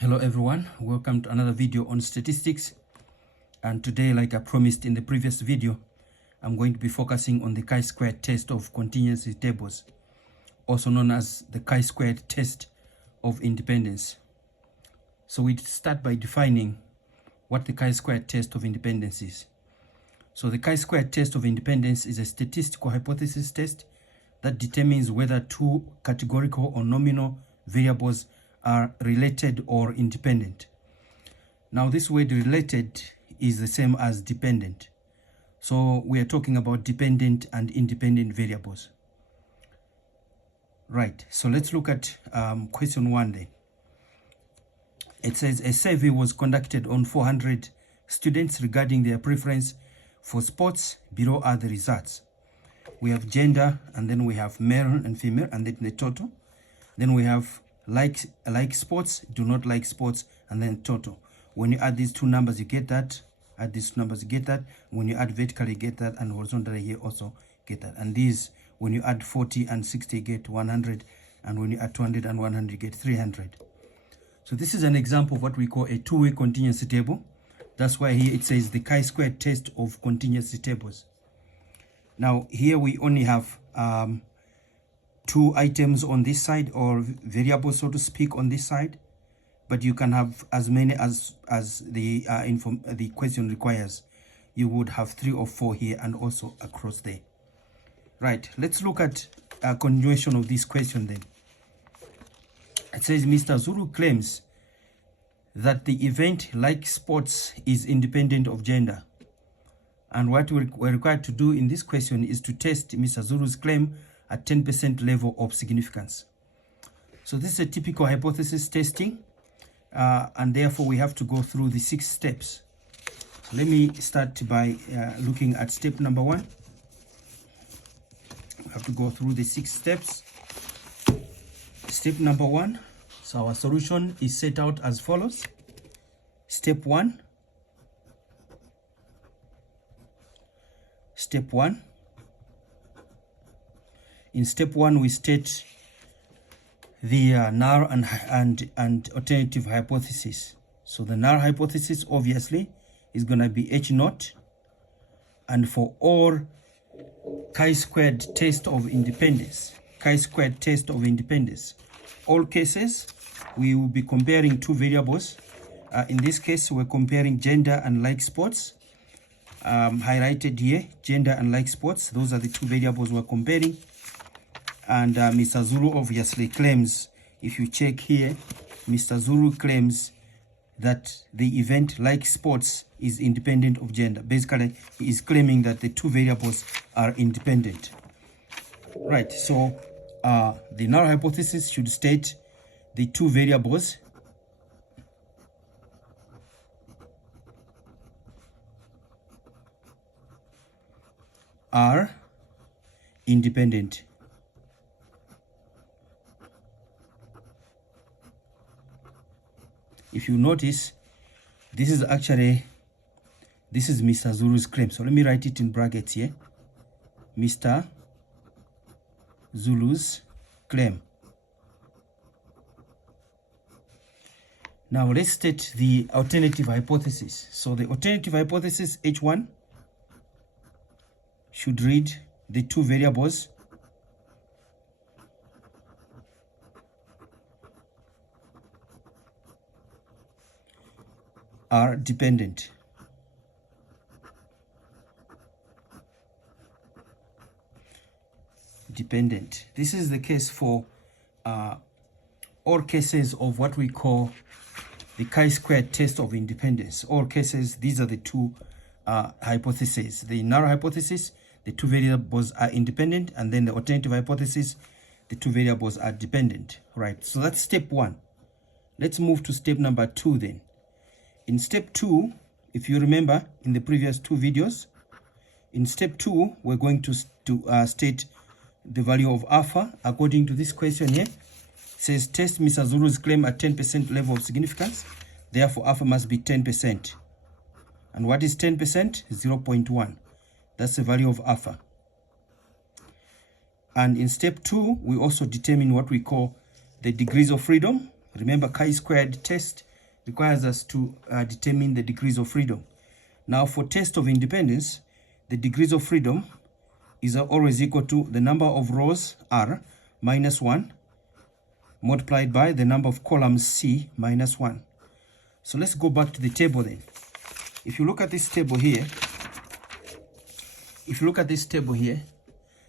Hello everyone, welcome to another video on statistics. And today, like I promised in the previous video, I'm going to be focusing on the chi-squared test of contingency tables, also known as the chi-squared test of independence. So we start by defining what the chi-squared test of independence is. So the chi-squared test of independence is a statistical hypothesis test that determines whether two categorical or nominal variables are related or independent. Now this word related is the same as dependent. So we are talking about dependent and independent variables. Right, so let's look at question 1 then. It says a survey was conducted on 400 students regarding their preference for sports. Below are the results. We have gender, and then we have male and female, and then the total. Then we have like sports, do not like sports, and then total. When you add these two numbers, you get that. Add these two numbers, you get that. When you add vertically, you get that, and horizontally here also get that. And these, when you add 40 and 60, you get 100, and when you add 200 and 100, you get 300. So this is an example of what we call a two-way contingency table. That's why here it says the chi-squared test of contingency tables. Now here we only have two items on this side, or variables, so to speak, on this side, but you can have as many as the question requires. You would have 3 or 4 here and also across there. Right, let's look at a continuation of this question then. It says Mr. Zulu claims that the event like sports is independent of gender, and what we're required to do in this question is to test Mr. Zulu's claim at 10% level of significance. So this is a typical hypothesis testing, and therefore we have to go through the 6 steps. So let me start by looking at step number 1. We have to go through the 6 steps. Step number 1, so our solution is set out as follows. Step 1. Step 1. In step 1, we state the null and alternative hypothesis. So the null hypothesis obviously is going to be H naught, and for all chi-squared test of independence, chi-squared test of independence, all cases we will be comparing two variables. In this case, we're comparing gender and like sports. Highlighted here, gender and like sports. Those are the two variables we're comparing. And Mr. Zulu obviously claims, if you check here, Mr. Zulu claims that the event like sports is independent of gender. Basically, he is claiming that the two variables are independent. Right, so the null hypothesis should state the two variables are independent. If you notice, this is Mr. Zulu's claim. So let me write it in brackets here. Mr. Zulu's claim. Now let's state the alternative hypothesis. So the alternative hypothesis, H1, should read the two variables are dependent. Dependent. This is the case for all cases of what we call the chi-squared test of independence. All cases, these are the two hypotheses. The null hypothesis, the two variables are independent, and then the alternative hypothesis, the two variables are dependent. Right, so that's step 1. Let's move to step number 2 then. In step 2, if you remember in the previous 2 videos, in step 2, we're going to state the value of alpha according to this question here. It says test Mr. Zulu's claim at 10% level of significance. Therefore, alpha must be 10%. And what is 10%? 0.1. That's the value of alpha. And in step 2, we also determine what we call the degrees of freedom. Remember, chi-squared test requires us to determine the degrees of freedom. Now for test of independence, the degrees of freedom is always equal to the number of rows R minus 1 multiplied by the number of columns C minus 1. So let's go back to the table then. If you look at this table here,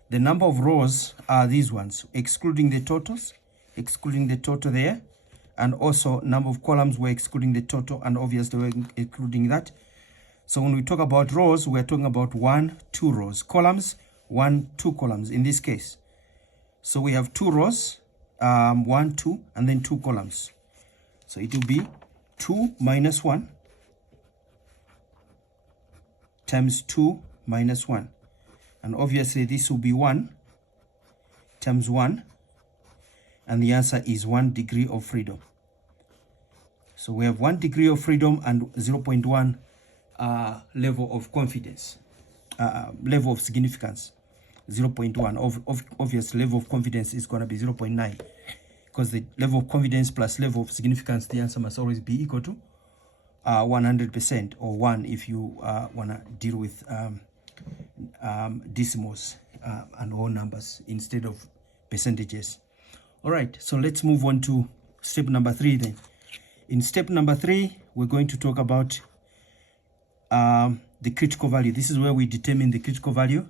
the number of rows are these ones, excluding the totals, excluding the total there, and also number of columns, we're excluding the total, and obviously we're including that. So when we talk about rows, we're talking about 1, 2 rows. Columns, 1, 2 columns in this case. So we have 2 rows, 1, 2, and then 2 columns. So it will be 2 minus 1 times 2 minus 1. And obviously this will be 1 times 1. And the answer is 1 degree of freedom. So we have 1 degree of freedom and 0.1 level of confidence, level of significance, 0.1. Obvious level of confidence is going to be 0.9, because the level of confidence plus level of significance, the answer must always be equal to 100%, or 1 if you want to deal with decimals and whole numbers instead of percentages. All right, so let's move on to step number 3 then. In step number 3, we're going to talk about the critical value. This is where we determine the critical value.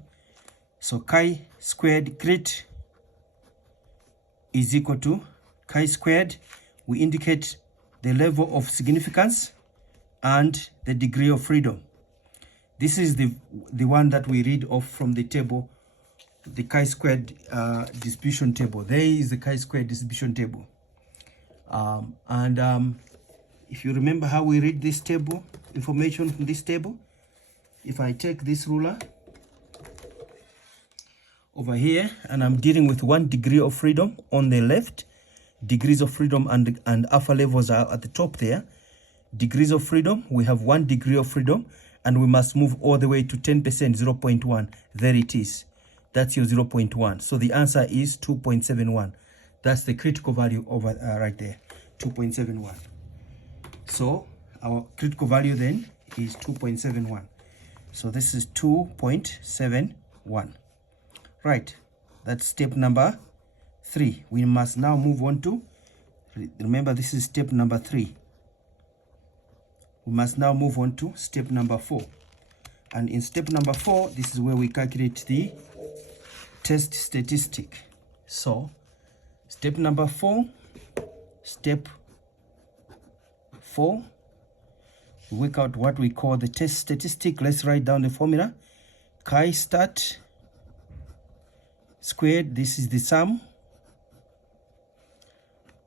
So chi squared crit is equal to chi squared. We indicate the level of significance and the degree of freedom. This is the one that we read off from the table, the chi-squared distribution table. There is the chi-squared distribution table. If you remember how we read this table, information from this table, if I take this ruler over here and I'm dealing with 1 degree of freedom on the left, degrees of freedom and alpha levels are at the top there. Degrees of freedom, we have 1 degree of freedom, and we must move all the way to 10%, 0.1. There it is. That's your 0.1. So the answer is 2.71. That's the critical value over right there, 2.71. So our critical value then is 2.71. So this is 2.71. Right, that's step number 3. We must now move on to, remember this is step number 3. We must now move on to step number 4. And in step number 4, this is where we calculate the test statistic. So step number 4, we work out what we call the test statistic. Let's write down the formula. Chi stat squared, this is the sum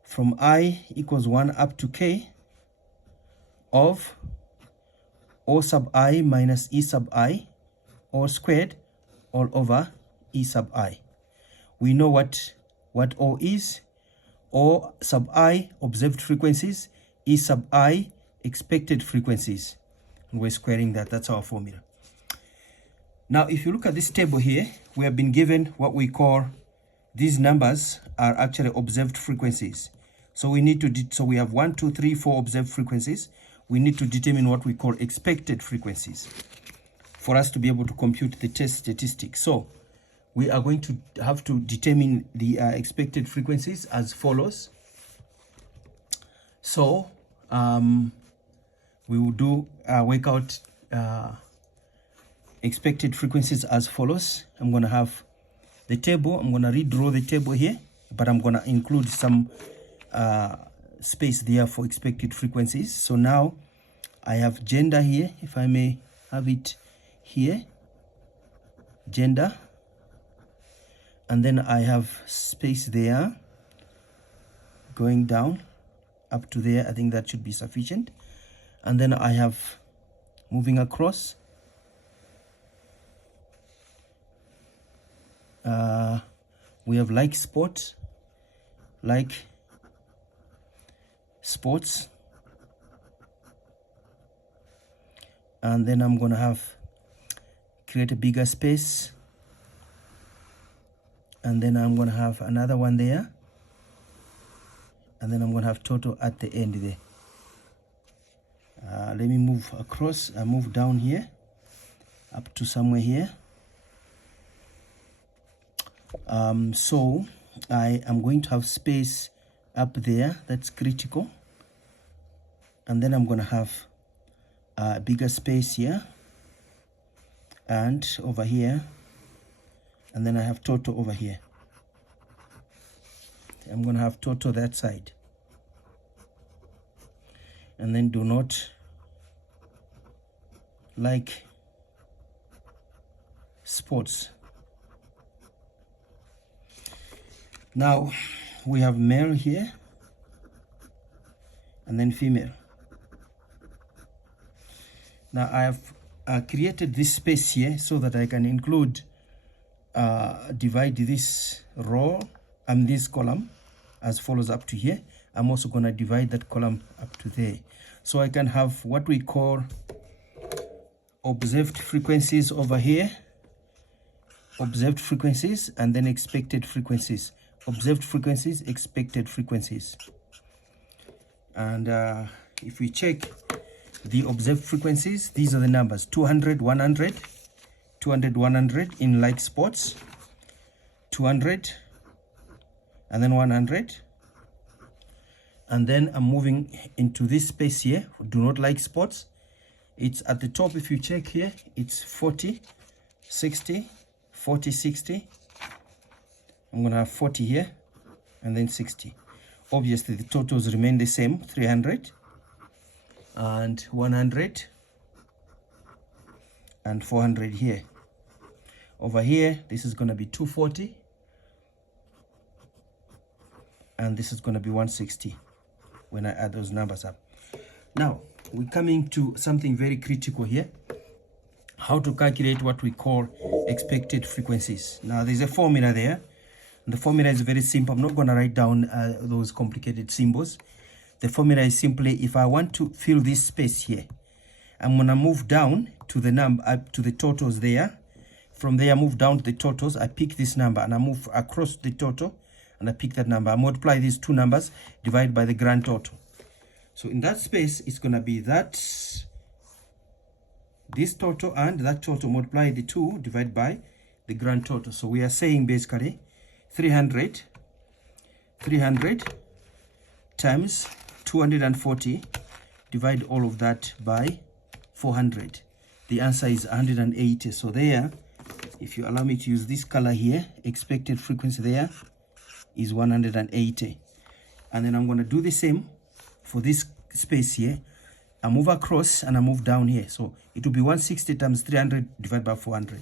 from I equals 1 up to k of O sub I minus E sub I, all squared, all over E sub I. We know what O is. O sub I, observed frequencies. E sub I, expected frequencies. And we're squaring that. That's our formula. Now, if you look at this table here, we have been given what we call, these numbers are actually observed frequencies. So we need to, so we have 1, 2, 3, 4 observed frequencies. We need to determine what we call expected frequencies for us to be able to compute the test statistics. So we are going to have to determine the expected frequencies as follows. So we will do work out expected frequencies as follows. I'm going to have the table. I'm going to redraw the table here, but I'm going to include some space there for expected frequencies. So now I have gender here, if I may have it here, gender, and then I have space there going down up to there. I think that should be sufficient. And then I have moving across, we have like sports, and then I'm gonna have create a bigger space, and then I'm gonna have another one there, and then I'm gonna have total at the end there. Let me move across. I move down here up to somewhere here. So I am going to have space up there. That's critical. And then I'm going to have a bigger space here and over here. And then I have total over here. I'm going to have total that side. And then do not like sports. Now we have male here and then female. Now I have created this space here so that I can include divide this row and this column as follows up to here. I'm also going to divide that column up to there. So I can have what we call observed frequencies over here, observed frequencies, and then expected frequencies. Observed frequencies, expected frequencies. And if we check the observed frequencies, these are the numbers: 200, 100, 200, 100 in like spots, 200, and then 100. And then I'm moving into this space here. Do not like spots. It's at the top. If you check here, it's 40, 60, 40, 60. I'm going to have 40 here and then 60. Obviously, the totals remain the same, 300 and 100 and 400 here. Over here, this is going to be 240 and this is going to be 160 when I add those numbers up. Now, we're coming to something very critical here. How to calculate what we call expected frequencies. Now, there's a formula there. The formula is very simple. I'm not going to write down those complicated symbols. The formula is simply, if I want to fill this space here, I'm going to move down to the number, to the totals there. From there, I move down to the totals. I pick this number and I move across the total and I pick that number. I multiply these two numbers, divide by the grand total. So in that space, it's going to be that, this total and that total, multiply the two, divide by the grand total. So we are saying basically 300 times 240, divide all of that by 400. The answer is 180. So there, if you allow me to use this color here, expected frequency there is 180. And then I'm going to do the same for this space here. I move across and I move down here. So it will be 160 times 300 divided by 400.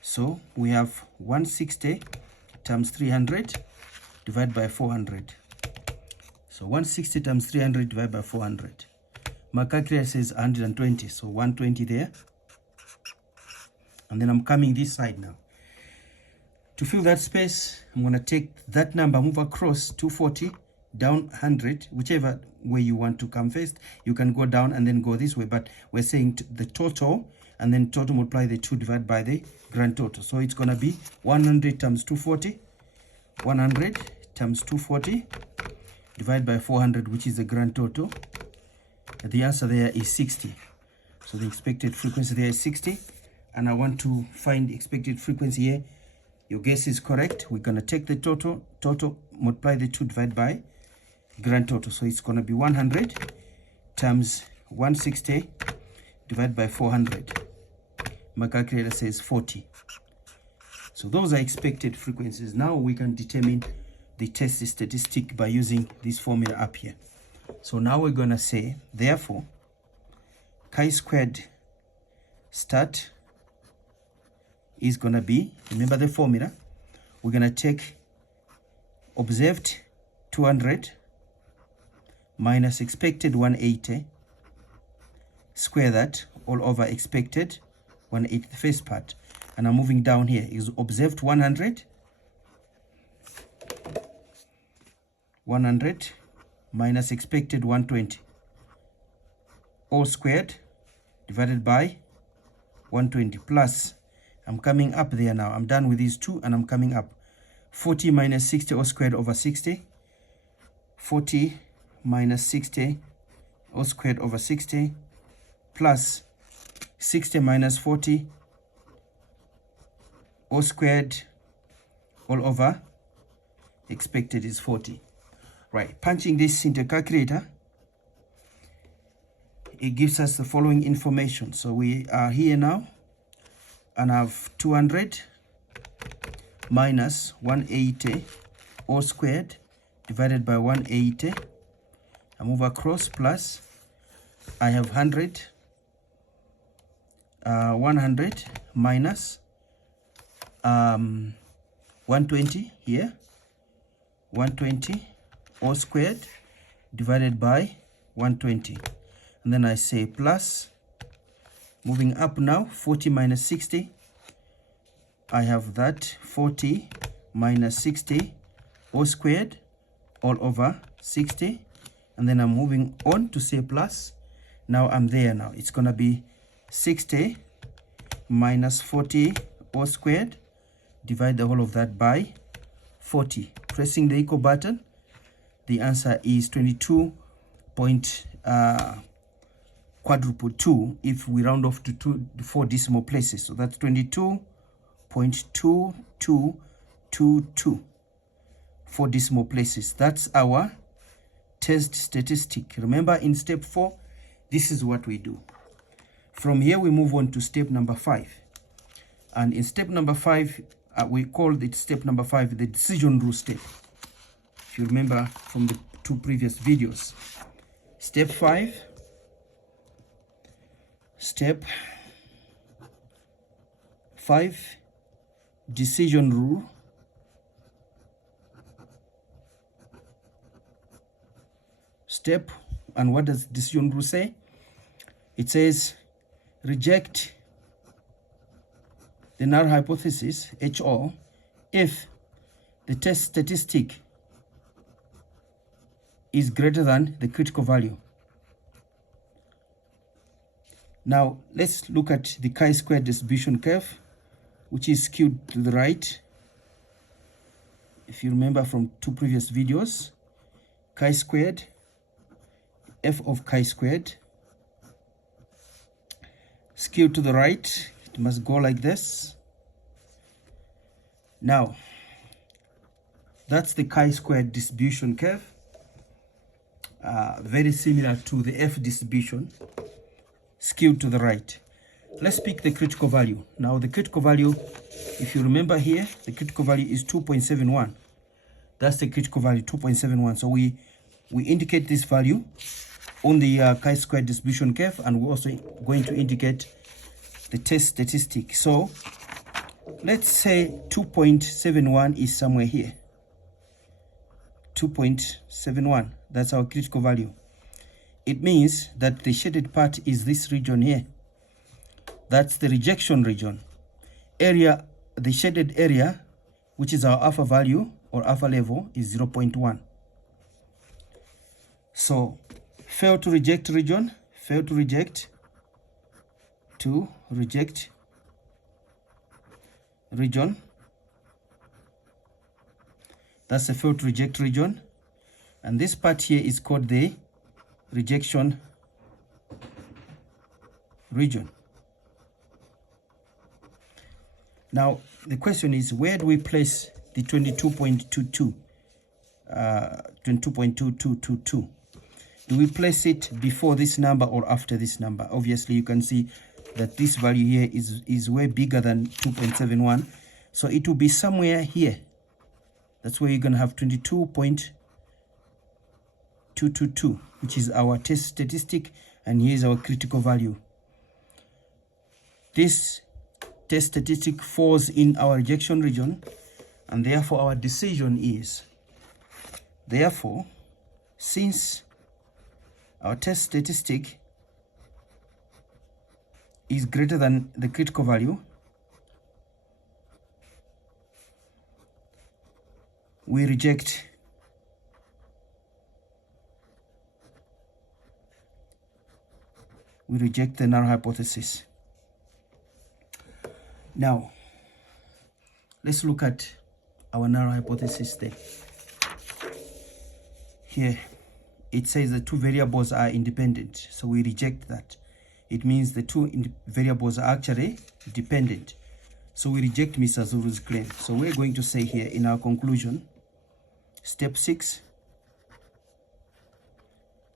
So we have 160 times 300 divided by 400. So 160 times 300 divided by 400. My calculator says 120. So 120 there. And then I'm coming this side now. To fill that space, I'm going to take that number, move across 240, down 100, whichever way you want to come first. You can go down and then go this way, but we're saying the total, and then total multiply the 2 divided by the grand total. So it's going to be 100 times 240, 100 times 240, divided by 400, which is the grand total. The answer there is 60. So the expected frequency there is 60. And I want to find expected frequency here. Your guess is correct. We're going to take the total, multiply the 2 divided by grand total. So it's going to be 100 times 160 divided by 400. My calculator says 40. So those are expected frequencies. Now we can determine the test statistic by using this formula up here. So now we're going to say, therefore, chi-squared stat is going to be, remember the formula, we're going to take observed 200 minus expected 180, square that all over expected 180, the first part. And I'm moving down here is observed 100 minus expected 120, all squared divided by 120 plus, I'm coming up there now. I'm done with these two and I'm coming up. 40 minus 60 all squared over 60. 40 minus 60 all squared over 60 plus 60 minus 40 all squared all over expected is 40. Right, punching this into a calculator, it gives us the following information. So we are here now and have 200 minus 180 all squared divided by 180. I move across plus I have 100 100 minus 120 here, 120 all squared divided by 120, and then I say plus, moving up now, 40 minus 60, I have that 40 minus 60 all squared all over 60, and then I'm moving on to say plus. Now I'm there. Now it's gonna be 60 minus 40 all squared, divide the whole of that by 40. Pressing the equal button, the answer is 22 quadruple 2 if we round off to 4 decimal places. So that's 22.2222, 4 decimal places. That's our test statistic. Remember, in step 4, this is what we do. From here, we move on to step number 5. And in step number 5, we called it step number 5 the decision rule step. If you remember from the 2 previous videos. Step 5, step 5, decision rule. Step, and what does decision rule say? It says reject the null hypothesis, HO, if the test statistic is greater than the critical value. Now, let's look at the chi-square distribution curve, which is skewed to the right. If you remember from 2 previous videos, chi-squared, f of chi-squared, skewed to the right, it must go like this. Now, that's the chi-squared distribution curve, very similar to the f distribution, skewed to the right. Let's pick the critical value. Now, the critical value, if you remember here, the critical value is 2.71. That's the critical value, 2.71. So we indicate this value on the chi-square distribution curve, and we're also going to indicate the test statistic. So let's say 2.71 is somewhere here. 2.71, that's our critical value. It means that the shaded part is this region here. That's the rejection region. Area, the shaded area, which is our alpha value or alpha level, is 0.1. So fail to reject region, fail to reject region. That's a fail to reject region. And this part here is called the rejection region. Now, the question is, where do we place the 22.22? 22.2222? Do we place it before this number or after this number? Obviously, you can see that this value here is way bigger than 2.71. So it will be somewhere here. That's where you're going to have 22.222, which is our test statistic, and here's our critical value. This test statistic falls in our rejection region, and therefore our decision is, therefore, since our test statistic is greater than the critical value, we reject the null hypothesis. Now, let's look at our null hypothesis there. Here, it says the two variables are independent, so we reject that. It means the two variables are actually dependent, so we reject Mr. Zulu's claim. So we're going to say here in our conclusion, step 6,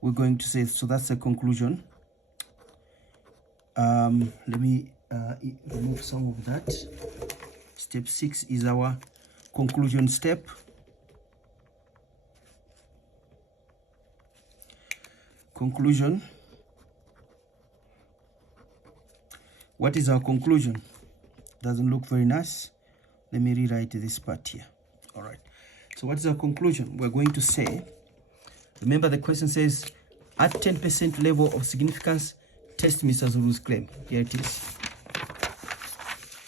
we're going to say, so that's the conclusion. Let me remove some of that. Step 6 is our conclusion step. Conclusion. What is our conclusion? Doesn't look very nice. Let me rewrite this part here. All right. So what is our conclusion? We're going to say, remember the question says, at 10% level of significance, test Mr. Zulu's claim. Here it is.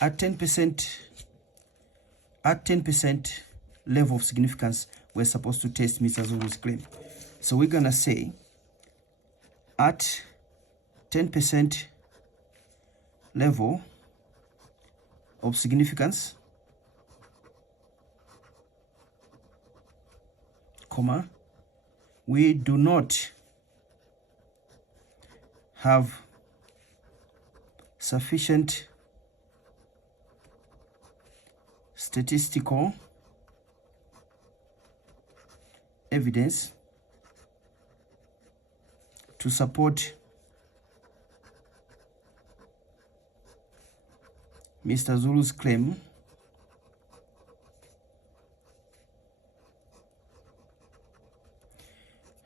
At 10% level of significance, we're supposed to test Mr. Zulu's claim. So we're gonna say, at 10% level of significance, comma, we do not have sufficient statistical evidence to support Mr. Zulu's claim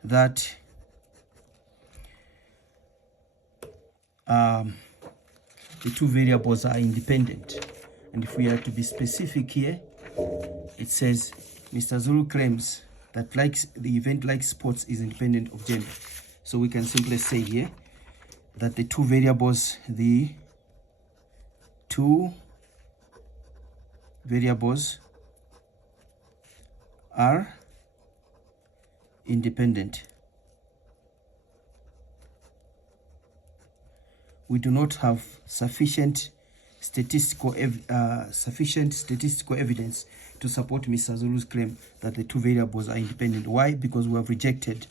that the two variables are independent. And if we are to be specific here, it says Mr. Zulu claims that the event like sports is independent of gender. So we can simply say here that the two variables are independent. We do not have sufficient statistical evidence to support Mr. Zulu's claim that the two variables are independent. Why? Because we have rejected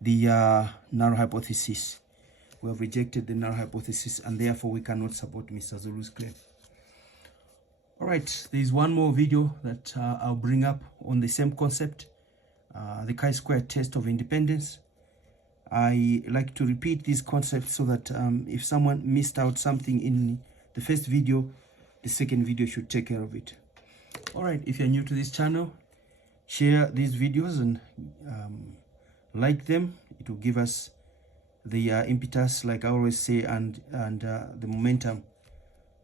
the null hypothesis. We have rejected the null hypothesis, and therefore we cannot support Mr. Zulu's claim. All right, there is one more video that I'll bring up on the same concept, the chi-square test of independence. I like to repeat this concept so that if someone missed out something in the first video, the second video should take care of it. All right, if you're new to this channel, share these videos and like them. It will give us the impetus, like I always say, and the momentum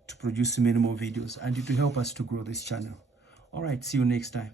to produce many more videos, and it will help us to grow this channel. All right, see you next time.